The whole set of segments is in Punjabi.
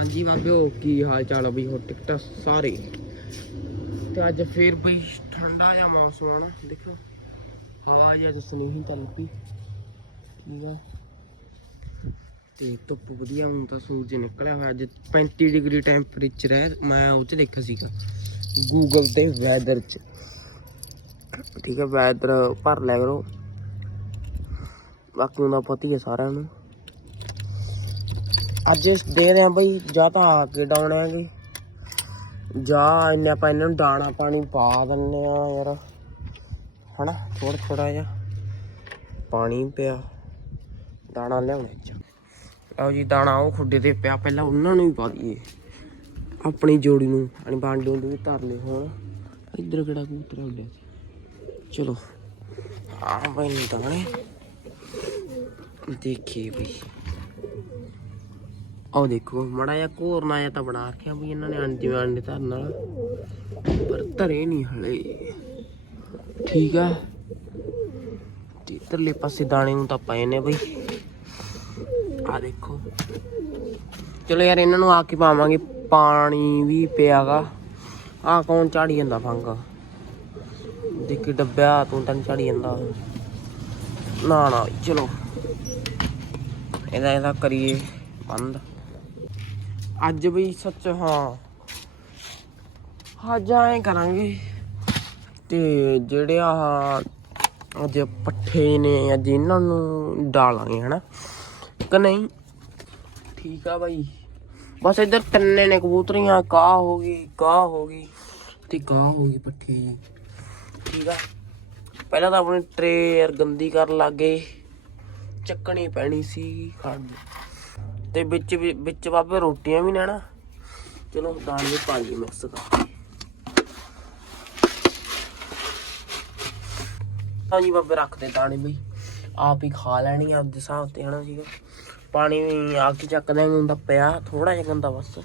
ਹਾਂਜੀ ਬਾਬਿਓ, ਕੀ ਹਾਲ ਚਾਲ ਆ ਬਈ? ਹੋ ਟਿਕਟਾਂ ਸਾਰੇ? ਤੇ ਅੱਜ ਫੇਰ ਬਈ ਠੰਡਾ ਜਿਹਾ ਮੌਸਮ ਆ ਨਾ ਦੇਖੋ ਹਵਾ ਜਿਹਾ ਜਸਨੀ ਹੀ ਚੱਲ ਠੀਕ ਆ। ਤੇ ਧੁੱਪ ਵਧੀਆ, ਹੁਣ ਤਾਂ ਸੂਰਜ ਨਿਕਲਿਆ ਹੋਇਆ। ਅੱਜ 35 ਡਿਗਰੀ ਟੈਂਪਰੇਚਰ ਹੈ, ਮੈਂ ਉਹ ਚ ਦੇਖਿਆ ਸੀਗਾ। ਗੂਗਲ ਤੇ ਵੈਦਰ ਚ। ਠੀਕ ਹੈ ਵੈਦਰ ਭਰ ਲਿਆ ਕਰੋ। ਬਾਕੀ ਤਾਂ ਪਤਾ ਹੀ ਹੈ ਸਾਰਿਆਂ ਨੂੰ। ਅੱਜ ਦੇ ਰਹੇ ਆ ਬਈ, ਜਾਂ ਤਾਂ ਆ ਕੇ ਡਾਉਣੇ ਆਗੇ ਜਾਂ। ਇੰਨੇ ਆਪਾਂ ਇਹਨਾਂ ਨੂੰ ਦਾਣਾ ਪਾਣੀ ਪਾ ਦਿੰਨੇ ਆ ਯਾਰ। ਹਨਾ ਥੋੜਾ ਥੋੜਾ ਜਿਹਾ ਪਾਣੀ ਪਿਆ, ਦਾਣਾ ਲਿਆਉਣੇ ਚ। ਲਓ ਜੀ, ਦਾਣਾ ਉਹ ਖੁੱਡੇ ਤੇ ਪਿਆ, ਪਹਿਲਾਂ ਉਹਨਾਂ ਨੂੰ ਵੀ ਪਾ ਦਈਏ। ਆਪਣੀ ਜੋੜੀ ਨੂੰ ਅਣੀ ਬਾਂਡੂ ਵੀ ਧਰ ਲਏ ਹੁਣ। ਇੱਧਰ ਕਿਹੜਾ ਕਬੂਤਰ ਉੱਡਿਆ ਚਲੋ, ਆ ਬਈ ਦਾਣੇ। ਦੇਖੀਏ ਬਈ। ਆਹ ਦੇਖੋ, ਮੜਾ ਜਿਹਾ ਘੋਰਨਾ ਜਿਹਾ ਤਾਂ ਬਣਾ ਰੱਖਿਆ ਵੀ ਇਹਨਾਂ ਨੇ ਅੰਡੇ ਅੰਡੇ ਧਰਨ ਵਾਲਾ। ਪਰ ਧਰੇ ਨਹੀਂ ਹਲੇ। ਠੀਕ ਆ? ਤੇ ਪਾਸੇ ਦਾਣੇ ਨੂੰ ਤਾਂ ਪਏ ਨੇ ਬਈ। ਆ ਦੇਖੋ। ਚਲੋ ਯਾਰ, ਇਹਨਾਂ ਨੂੰ ਆ ਕੇ ਪਾਵਾਂਗੇ। ਪਾਣੀ ਵੀ ਪਿਆਗਾ। ਆ ਕੌਣ ਝਾੜੀ ਜਾਂਦਾ ਫੰਗ? ਦੇਖੀ ਡੱਬਿਆ, ਤੂੰ ਤਾਂ ਝਾੜੀ ਜਾਂਦਾ। ਨਾ ਨਾ ਚਲੋ। ਇਹਦਾ ਇਹਦਾ ਕਰੀਏ ਬੰਦ। ਅੱਜ ਵੀ ਸੱਚ, ਹਾਂ। ਅੱਜ ਐਂ ਕਰਾਂਗੇ ਤੇ ਜਿਹੜੇ ਆ ਅੱਜ ਪੱਠੇ ਨੇ, ਅੱਜ ਇਹਨਾਂ ਨੂੰ ਡਾਲਾਂਗੇ, ਹਨਾ? ਕਿ ਨਹੀਂ? ਠੀਕ ਆ ਬਾਈ। ਬਸ ਇੱਧਰ ਤਿੰਨੇ ਨੇ ਕਬੂਤਰੀਆਂ ਕਾ ਹੋ ਗਈ ਕਾ ਹੋ ਗਈ ਤੇ ਕਾ ਹੋ ਗਈ ਪੱਠੇ ਠੀਕ ਆ। ਪਹਿਲਾਂ ਤਾਂ ਆਪਣੀ ਟਰੇ ਯਾਰ ਗੰਦੀ ਕਰਨ ਲੱਗੇ ਚੱਕਣੀ ਪੈਣੀ ਸੀ ਖੜ ਤੇ ਵਿੱਚ ਵੀ- ਵਿੱਚ ਬਾਬੇ ਰੋਟੀਆਂ ਵੀ ਨੇ ਨਾ ਚਲੋ ਦਾਣੇ ਪਾ ਲਈ ਮਿਕਸ ਕਰ। ਹਾਂਜੀ ਬਾਬੇ ਰੱਖਦੇ ਦਾਣੇ ਬਈ। ਆਪ ਹੀ ਖਾ ਲੈਣੀ ਆਪਦੇ ਹਿਸਾਬ ਤੇ ਹਨਾ ਸੀਗਾ ਪਾਣੀ ਵੀ ਆ ਕੇ ਚੱਕ ਦਿਆਂਗੇ ਹੁੰਦਾ ਪਿਆ ਥੋੜਾ ਜਿਹਾ ਗੰਦਾ ਬਸ।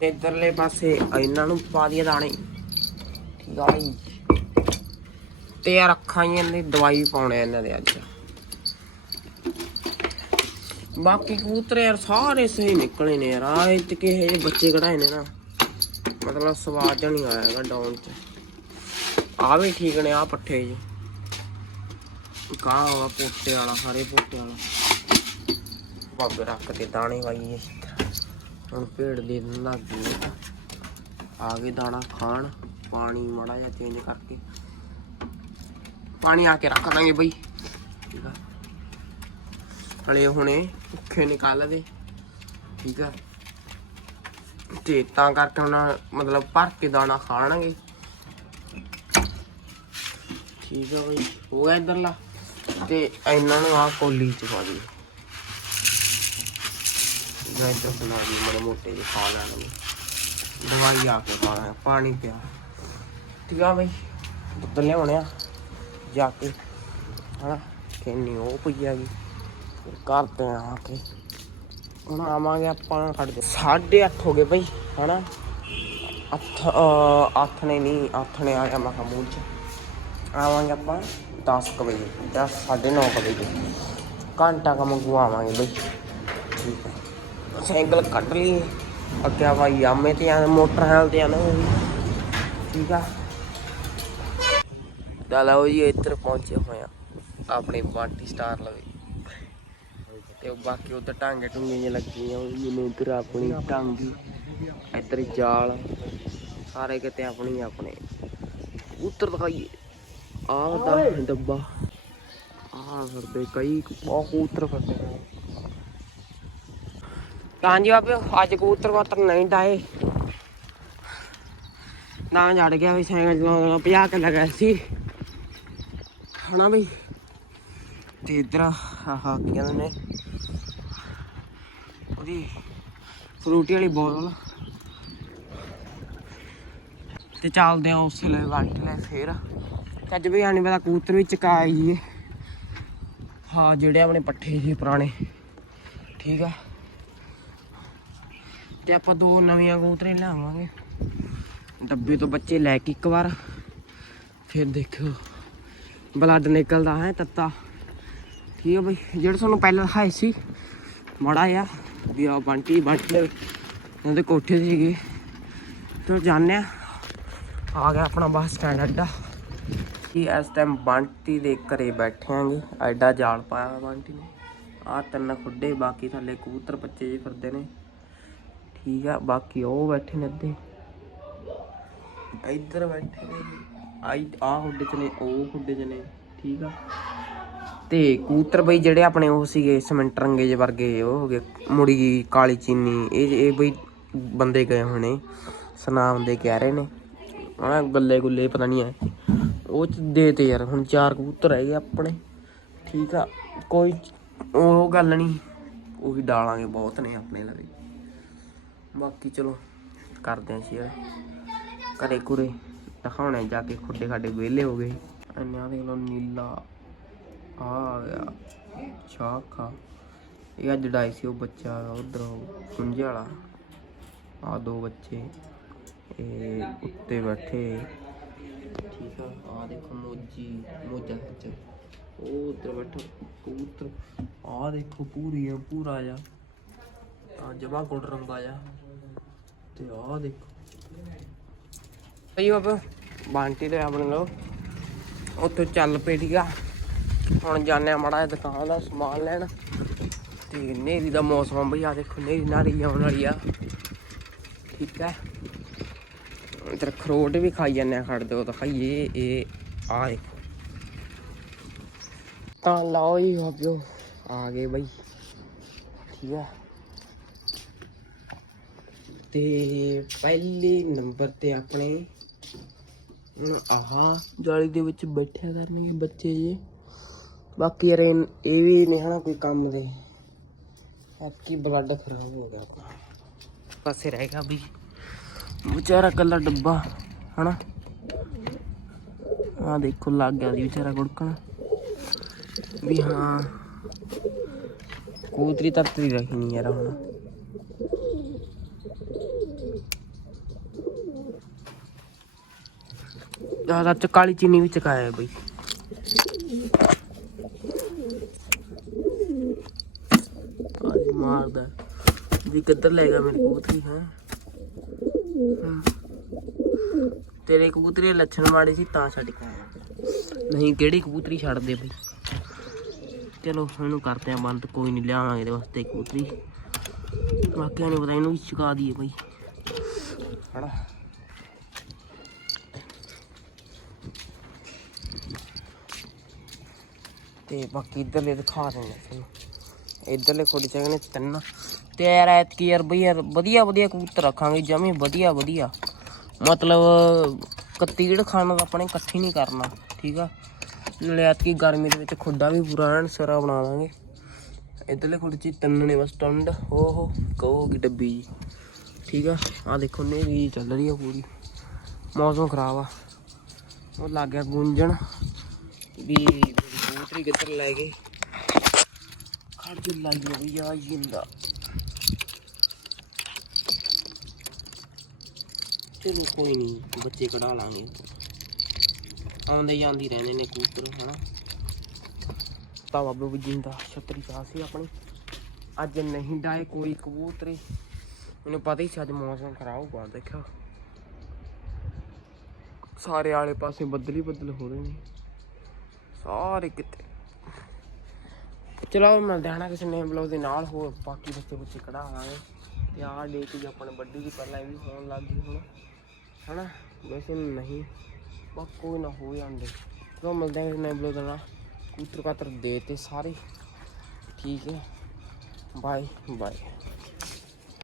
ਤੇ ਇਧਰਲੇ ਪਾਸੇ ਇਹਨਾਂ ਨੂੰ ਪਾ ਦਈਏ ਦਾਣੇ। ਠੀਕ ਆ ਜੀ ਤੇ ਯਾਰ ਅੱਖਾਂ ਹੀ ਇਹਨਾਂ ਦੀ ਦਵਾਈ ਪਾਉਣੇ ਆ ਇਹਨਾਂ ਦੇ ਅੱਜ। ਬਾਕੀ ਕਬੂਤਰ ਯਾਰ ਸਾਰੇ ਸਹੀ ਨਿਕਲੇ ਨੇ ਯਾਰ। ਆ ਇਹ ਤੇ ਕਿਹੇ ਜਿਹੇ ਬੱਚੇ ਕਢਾਏ ਨੇ ਨਾ। ਮਤਲਬ ਸਵਾਦ ਜਿਹਾ ਨਹੀਂ ਆਇਆ ਹੈਗਾ ਡਾਊਨ ਚ। ਆ ਵੀ ਠੀਕ ਨੇ ਆ ਪੱਠੇ ਜੀ। ਕਾ ਵਾ ਪੋਟੇ ਵਾਲਾ ਸਾਰੇ ਪੋਟੇ ਵਾਲਾ। ਬਾਬੇ ਰੱਖ ਕੇ ਦਾਣੇ ਵਾਈਏ। ਹੁਣ ਭੇੜ ਦੇ ਦੇਣ ਲੱਗ ਗਈ ਆ। ਗਏ ਦਾਣਾ ਖਾਣ, ਪਾਣੀ ਮਾੜਾ ਜਿਹਾ ਚੇਂਜ ਕਰਕੇ। ਪਾਣੀ ਆ ਕੇ ਰੱਖ ਦਾਂਗੇ ਬਈ। ਠੀਕ ਆ। ਹਲੇ ਹੁਣੇ ਭੁੱਖੇ ਨਿਕਲਦੇ ਠੀਕ ਆ? ਤੇ ਤਾਂ ਕਰਕੇ ਉਹਨਾਂ ਮਤਲਬ ਭਰ ਕੇ ਦਾਣਾ ਖਾਣਗੇ ਠੀਕ ਆ ਬਈ, ਹੋ ਗਿਆ ਇਧਰਲਾ। ਤੇ ਇਹਨਾਂ ਨੂੰ ਆ ਕੋਲੀ ਚ ਪਾ ਦੀ ਮੈਂ ਇੱਧਰ ਬਣਾ ਲਈ ਮੜੇ ਮੋਟੇ ਜਿਹੇ ਖਾ ਲੈਣਗੇ ਦਵਾਈ ਆ ਕੇ ਖਾਣਾ ਪਾਣੀ ਪਿਆ। ਠੀਕ ਆ ਬਈ, ਦੁੱਧ ਲਿਆਉਣੇ ਆ। ਜਾ ਕੇ, ਹਨਾ, ਕਿੰਨੀ ਉਹ ਪਈ ਆ ਗਈ ਫਿਰ ਕਰਦੇ ਆ ਆ ਕੇ। ਹੁਣ ਆਵਾਂਗੇ ਆਪਾਂ ਖੜ ਦੇ 8:30 ਹੋ ਗਏ ਬਈ, ਹਨਾ? ਅੱਠ ਅੱਠ ਨੇ ਨਹੀਂ ਅੱਠ ਨੇ ਆ ਗਿਆ ਮੈਂ ਕਿਹਾ ਚ। ਆਵਾਂਗੇ ਆਪਾਂ 10 ਕੁ ਵਜੇ 10 9:30 ਕੁ ਵਜੇ। ਘੰਟਾ ਕੁ ਮੰਗੂ ਆਵਾਂਗੇ ਬਈ। ਠੀਕ ਹੈ। ਸਾਈਕਲ ਕੱਢ ਲਈ ਅੱਗੇ ਭਾਈ ਆਮੇ ਤੇ ਆ, ਮੋਟਰਸਾਈਕਲ ਤੇ ਆ ਨਾ ਠੀਕ ਆ? ਤਾਂ ਲਓ ਜੀ, ਇੱਧਰ ਪਹੁੰਚੇ ਹੋਏ ਆ। ਆਪਣੇ ਬਾਟੀ ਸਟਾਰ ਲਵੇ। ਤੇ ਬਾਕੀ ਉਧਰ ਟਾਂਗੇ ਟੁੰਗੇ ਜਿਹੀਆਂ ਲੱਗੀਆਂ ਮੈਨੂੰ ਇੱਧਰ ਆਪਣੀ ਟਾਂਗੀ ਇੱਧਰ ਜਾਲ ਸਾਰੇ ਕਿਤੇ ਆਪਣੀ ਆਪਣੇ। ਉੱਤਰ ਦਿਖਾਈਏ। ਆਹ ਦਾ ਡੱਬਾ। ਆਹ ਫਿਰਦੇ ਕਈ ਕਬੂਤਰ ਫਿਰਦੇ। ਤਾਂ ਜੀ ਬਾਬੇ ਅੱਜ ਕਬੂਤਰ ਮਾਤਰ ਨਹੀਂ ਡਾਏ ਨਾ ਜੜ ਗਿਆ ਵੀ ਸਾਈਕਲ ਚਲਾਉਣ 50 ਕਿ ਲਗਾ ਸੀ। ਹਣਾ ਬਈ? ਤੇ ਇਧਰ ਆਹ ਕੀ ਕਹਿੰਦੇ ਨੇ। ਉਹਦੀ ਫਰੂਟੀ ਵਾਲੀ ਬੋਤਲ। ਤੇ ਚੱਲਦੇ ਆ ਉਸੇ ਲਈ ਵਾਲਟ ਲੈ ਫੇਰ। ਤੇ ਅੱਜ ਵੀ ਆਣੀ ਪਤਾ ਕਬੂਤਰ ਵੀ ਚਕਾਈ ਜੀਏ ਹਾਂ, ਜਿਹੜੇ ਆਪਣੇ ਪੱਠੇ ਜੀ ਪੁਰਾਣੇ। ਠੀਕ ਆ। ਤੇ ਆਪਾਂ ਦੋ ਨਵੀਆਂ ਕਬੂਤਰਾਂ ਹੀ ਲਾਵਾਂਗੇ ਡੱਬੇ ਤੋਂ ਬੱਚੇ ਲੈ ਕੇ ਇੱਕ ਵਾਰ। ਫਿਰ ਦੇਖੋ ਬਲੱਡ ਨਿਕਲਦਾ ਹੈ ਤੱਤਾ। ਠੀਕ ਹੈ ਬਈ, ਜਿਹੜਾ ਤੁਹਾਨੂੰ ਪਹਿਲਾਂ ਦਿਖਾਏ ਸੀ, ਮਾੜਾ ਆ ਵੀ ਆ ਬੰਟੀ ਬੰਟੀ ਦੇ ਉਹਦੇ ਕੋਠੇ ਤੇ ਸੀਗੇ। ਤੇ ਜਾਣਦੇ ਆ। ਆ ਗਿਆ ਆਪਣਾ ਬੱਸ ਸਟੈਂਡ, ਅੱਡਾ। ਕੀ ਇਸ ਟਾਈਮ ਬੰਟੀ ਦੇ ਘਰੇ ਬੈਠੇ ਆਂਗੇ ਐਡਾ ਜਾਲ ਪਾਇਆ ਬੰਟੀ ਨੇ। ਆ ਤਿੰਨ ਖੁੱਡੇ, ਬਾਕੀ ਥੱਲੇ ਕਬੂਤਰ ਬੱਚੇ ਜੇ ਫਿਰਦੇ ਨੇ। ਠੀਕ ਆ, ਬਾਕੀ ਉਹ ਬੈਠੇ ਨੇ ਅੱਧੇ। ਇੱਧਰ ਬੈਠੇ ਨੇ। ਆਈ ਆ ਖੁੱਡੇ ਚ ਨੇ, ਉਹ ਖੁੱਡੇ ਚ ਨੇ। ਠੀਕ ਆ। ਤੇ ਕਬੂਤਰ ਬਈ ਜਿਹੜੇ ਆਪਣੇ ਉਹ ਸੀਗੇ, ਸਿਮੈਂਟ ਰੰਗੇ ਜੇ ਵਰਗੇ, ਉਹ ਹੋ ਗਏ, ਮੁੜੀ ਕਾਲੀ ਚੀਨੀ, ਇਹ ਇਹ ਬਈ ਬੰਦੇ ਗਏ ਹੋਏ ਨੇ ਸਨਾਮ ਦੇ ਕਹਿ ਰਹੇ ਨੇ। ਆ ਗੱਲੇ ਗੁੱਲੇ ਪਤਾ ਨਹੀਂ ਆ ਉਹ ਚ ਦੇ ਤੇ ਯਾਰ, ਹੁਣ ਚਾਰ ਕਬੂਤਰ ਹੈਗੇ ਆਪਣੇ। ਠੀਕ ਆ, ਕੋਈ ਉਹ ਗੱਲ ਨਹੀਂ ਉਹ ਵੀ ਡਾਲਾਂਗੇ ਬਹੁਤ ਨੇ ਆਪਣੇ ਲਈ ਬਾਕੀ ਚਲੋ, ਕਰਦੇ ਆਂ ਸ਼ੇਅਰ। ਘਰੇ ਕੁਰੇ ਦਿਖਾਉਣੇ ਜਾ ਕੇ ਖੁੱਡੇ ਖਾਡੇ ਵਿਹਲੇ ਹੋ ਗਏ। ਇੰਨਾ ਦੇਖ ਲਓ ਨੀਲਾ ਆ ਆ ਗਿਆ। ਸ਼ਾਖਾ। ਇਹ ਅੱਜ ਡਾਈ ਸੀ ਉਹ ਬੱਚਾ, ਉਧਰ ਪੁੰਜੇ ਵਾਲਾ। ਆ ਦੋ ਬੱਚੇ। ਇਹ ਉੱਤੇ ਬੈਠੇ। ਠੀਕ ਆ ਆ ਦੇਖੋ ਮੋਜੀ, ਮੋਜਾ ਸੱਚ ਉਹ ਉੱਧਰ ਬੈਠਾ, ਕਬੂਤਰ। ਆ ਦੇਖੋ ਪੂਰੀ ਆ, ਪੂਰਾ ਜਾ ਆ ਜਮਾ ਗੁੱਡ ਰੰਗਾ ਜਾ ਤੇ ਆ ਦੇਖੋ। ਭਈ ਬਾਬਾ ਬਾਂਟੀ ਦੇ ਆਪਣੇ ਲੋ ਉੱਥੇ ਚੱਲ ਪਏ ਠੀਕ ਆ। ਹੁਣ ਜਾਣੇ ਆ ਮੜਾ ਦੁਕਾਨ ਦਾ ਸਮਾਨ ਲੈਣ। ਤੇ ਨੇਰੀ ਦਾ ਮੌਸਮ ਬਈ ਆ ਦੇਖੋ ਨੇਰੀ ਨਾਰੀ ਆਉਣ ਵਾਲੀ ਆ। ਠੀਕ ਹੈ। ਇਧਰ ਖਰੋਟ ਵੀ ਖਾਈ ਜਾਂਦੇ ਆ, ਖੜ ਦਿਓ ਦਿਖਾਈਏ। ਇਹ ਆ ਦੇਖੋ। ਤਾਂ ਲਾਓ ਜੀ ਬਾਬਿਓ ਆ ਗਏ ਬਈ। ਠੀਕ ਹੈ। ਤੇ ਪਹਿਲੇ ਨੰਬਰ ਤੇ ਆਪਣੇ, ਹੁਣ ਆਹ ਜਾਲੀ ਦੇ ਵਿੱਚ ਬੈਠਿਆ ਕਰਨਗੇ ਬੱਚੇ ਜੇ। ਬਾਕੀ ਯਾਰ ਇਹ ਵੀ ਨਹੀਂ ਹਨਾ ਕੋਈ ਕੰਮ ਦੇ। ਐਤਕੀ ਬਲੱਡ ਖਰਾਬ ਹੋ ਗਿਆ ਆਪਣਾ। ਪਾਸੇ ਰਹਿ ਗਿਆ ਵੀ ਵਿਚਾਰਾ ਕੱਲਾ ਡੱਬਾ ਹਨਾ? ਆ ਦੇਖੋ ਲੱਗ ਗਿਆ ਜੀ ਵਿਚਾਰਾ ਗੁੜਕਣ। ਵੀ ਹਾਂ ਕੂਤਰੀ ਤਰਤਰੀ ਰਹੀ ਨਹੀਂ ਯਾਰ ਹੁਣ। ਜ਼ਿਆਦਾ ਚ ਕਾਲੀ ਚੀਨੀ ਵੀ ਚਕਾਇਆ ਬਈ। ਮਾਰਦਾ ਜੀ ਕਿੱਧਰ ਲੈ ਗਿਆ ਮੇਰੀ ਕਬੂਤਰੀ ਹੈ? ਤੇਰੇ ਕਬੂਤਰੀ ਲੱਛਣ ਮਾੜੇ ਸੀ ਤਾਂ ਛੱਡ ਕੇ ਆਇਆ। ਨਹੀਂ ਕਿਹੜੀ ਕਬੂਤਰੀ ਛੱਡ ਦੇ ਬਈ? ਚਲੋ ਇਹਨੂੰ ਕਰਦੇ ਆ ਬੰਦ ਕੋਈ ਨਹੀਂ ਲਿਆਵਾਂਗੇ ਇਹਦੇ ਵਾਸਤੇ ਕਬੂਤਰੀ। ਬਾਕੀਆਂ ਨੇ ਪਤਾ ਇਹਨੂੰ ਵੀ ਚੁਕਾ ਦਈਏ ਬਈ। ਹਣਾ। ਤੇ ਬਾਕੀ ਇਧਰਲੇ ਦਿਖਾ ਦਿੰਦੇ ਤੁਹਾਨੂੰ। ਇਧਰਲੇ ਖੋੜੀ ਚਾਹੀਦੇ ਨੇ ਤਿੰਨ। ਤੇ ਯਾਰ ਐਤਕੀ ਯਾਰ ਬਈ ਯਾਰ ਵਧੀਆ ਵਧੀਆ ਕਬੂਤਰ ਰੱਖਾਂਗੇ, ਜਮੇ ਵਧੀਆ ਵਧੀਆ। ਮਤਲਬ ਕਤੀੜ ਖਾਣਾ ਤਾਂ ਆਪਣੇ ਇਕੱਠੀ ਨਹੀਂ ਕਰਨਾ, ਠੀਕ ਆ? ਨਾਲੇ ਐਤਕੀ ਗਰਮੀ ਦੇ ਵਿੱਚ ਖੁੱਡਾ ਵੀ ਪੂਰਾ ਐਨ ਸਰਾ ਬਣਾ ਦਾਂਗੇ ਇਧਰਲੇ ਖੁੱਡ ਚ ਤਿੰਨ ਨੇ ਬਸ ਟੰਡ ਹੋ ਹੋ, ਕਹੋਗੀ ਡੱਬੀ ਜੀ। ਠੀਕ ਆ? ਆ ਦੇਖੋ ਨੇਰੀ ਚੱਲ ਰਹੀ ਆ ਪੂਰੀ। ਮੌਸਮ ਖਰਾਬ ਆ। ਉਹ ਲੱਗ ਗਿਆ ਗੁੰਜਣ। ਵੀ ਮੇਰੀ ਕਬੂਤਰੀ ਕਿੱਧਰ ਲੈ ਗਏ? ਚਲੋ ਕੋਈ ਨਹੀਂ ਬੱਚੇ ਕਢਾ ਲਾਂਗੇ ਆਉਂਦੇ ਜਾਂਦੀ ਰਹਿੰਦੇ ਨੇ ਕਬੂਤਰ ਹਨਾ ਤਾਂ ਬਾਬੂ ਵੀ ਜਿੰਦਾ ਛਤਰੀ ਚਾਹ ਸੀ ਆਪਣੀ ਅੱਜ ਨਹੀਂ ਡਾਏ ਕੋਈ ਕਬੂਤਰੇ ਮੈਨੂੰ ਪਤਾ ਹੀ ਸੀ ਅੱਜ ਮੌਸਮ ਖਰਾਬ ਹੋਊਗਾ ਦੇਖਿਆ ਸਾਰੇ ਆਲੇ ਪਾਸੇ ਬੱਦਲ ਹੀ ਬੱਦਲ ਹੋ ਰਹੇ ਨੇ ਸਾਰੇ ਕਿਤੇ ਚਲੋ ਮੈਂ ਨਾ ਕਿਸੇ ਨੇ ਬਲੌਗ ਦੇ ਨਾਲ ਹੋਰ ਬਾਕੀ ਬੱਚੇ ਬੱਚੇ ਕਢਾਵਾਂਗੇ। ਤੇ ਆਹ ਡੇ ਵੀ ਆਪਣੇ ਵੱਡੀ ਦੀ ਪਹਿਲਾਂ ਇਹ ਵੀ ਹੋਣ ਲੱਗ ਗਈ ਹੁਣ, ਹਨਾ? ਵੈਸੇ ਨਹੀਂ, ਬਸ ਕੋਈ ਨਾ ਹੋ ਜਾਂਦੇ। ਚਲੋ ਮਿਲਦੇ ਹਾਂ ਕਿਸੇ ਬਲੌਗ ਦੇ ਨਾਲ। ਕੂਤਰ ਕਾਤਰ ਦੇ ਤੇ ਸਾਰੇ। ਠੀਕ ਹੈ। Bye bye